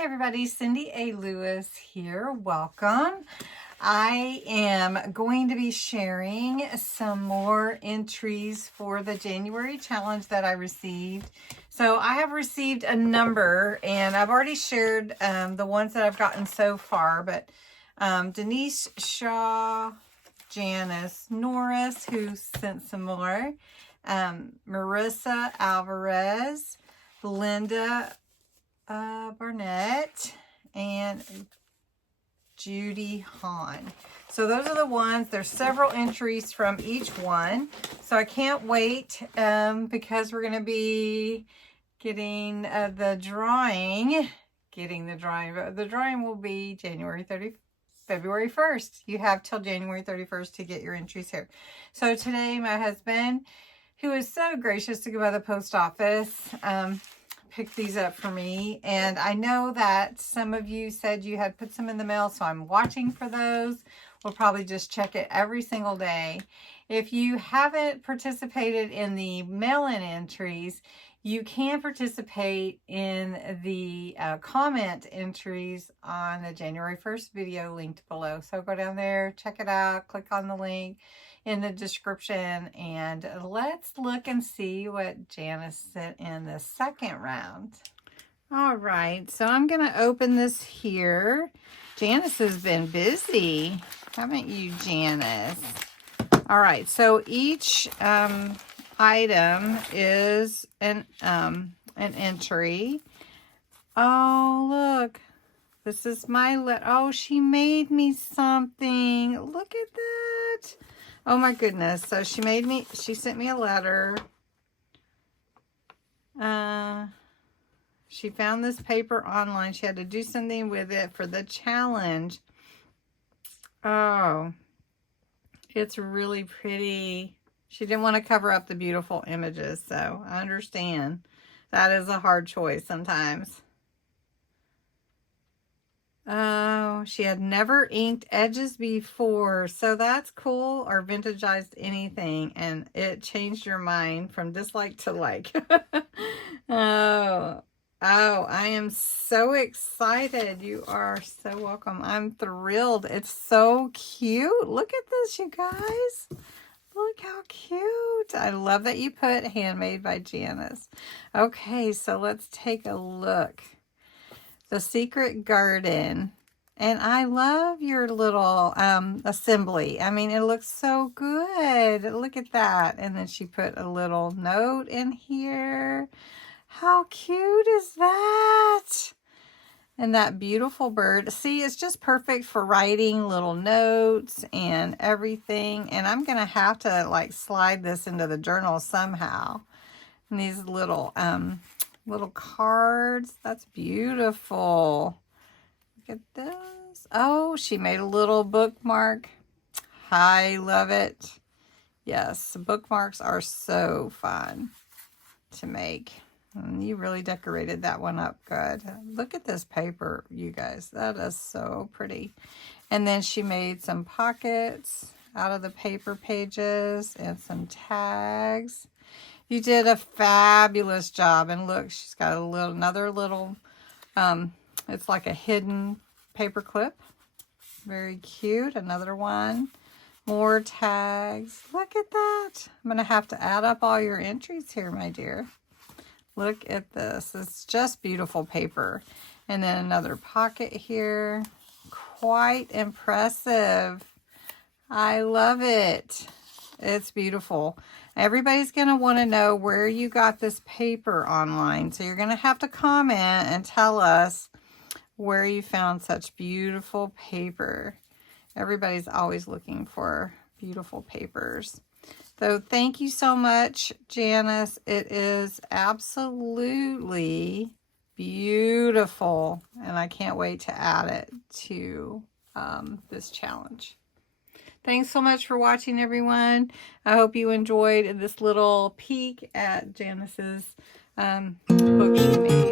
Hey everybody, Cindy A. Lewis here. Welcome. I am going to be sharing some more entries for the January challenge that I received. So I have received a number, and I've already shared the ones that I've gotten so far, but Denise Shaw, Janice Norris, who sent some more, Marissa Alvarez, Linda Barnett, and Judy Hahn. So those are the ones. There's several entries from each one. So I can't wait because we're going to be getting the drawing. The drawing will be February 1st. You have till January 31st to get your entries here. So today my husband, who is so gracious to go by the post office, picked these up for me, and I know that some of you said you had put some in the mail, so I'm watching for those. We'll probably just check it every single day. If you haven't participated in the mail-in entries, you can participate in the comment entries on the January 1st video linked below. So go down there, check it out, click on the link in the description, and let's look and see what Janice sent in the second round. All right, so I'm going to open this here. Janice has been busy, haven't you, Janice? All right, so each item is an entry. Oh, look. This is my oh, she made me something. Look at that. Oh my goodness. So she sent me a letter. She found this paper online. She had to do something with it for the challenge. Oh, it's really pretty. She didn't want to cover up the beautiful images, so I understand. That is a hard choice sometimes. Oh, she had never inked edges before, so that's cool, or vintagized anything, and it changed your mind from dislike to like. Oh, I am so excited. You are so welcome. I'm thrilled. It's so cute. Look at this, you guys. Look how cute. I love that you put handmade by Janice. Okay, so let's take a look. The Secret Garden. And I love your little assembly. I mean, it looks so good. Look at that. And then she put a little note in here. How cute is that? And that beautiful bird. See, it's just perfect for writing little notes and everything. And I'm going to have to like slide this into the journal somehow. And these little cards. That's beautiful. Look at this. Oh, she made a little bookmark. I love it. Yes, bookmarks are so fun to make. And you really decorated that one up good. Look at this paper, you guys. That is so pretty. And then she made some pockets out of the paper pages and some tags. You did a fabulous job. And look, she's got another little, it's like a hidden paper clip. Very cute. Another one. More tags. Look at that. I'm going to have to add up all your entries here, my dear. Look at this. It's just beautiful paper. And then another pocket here. Quite impressive. I love it. It's beautiful. Everybody's going to want to know where you got this paper online. So you're going to have to comment and tell us where you found such beautiful paper. Everybody's always looking for beautiful papers. So thank you so much, Janice. It is absolutely beautiful. And I can't wait to add it to this challenge. Thanks so much for watching, everyone. I hope you enjoyed this little peek at Janice's book she made.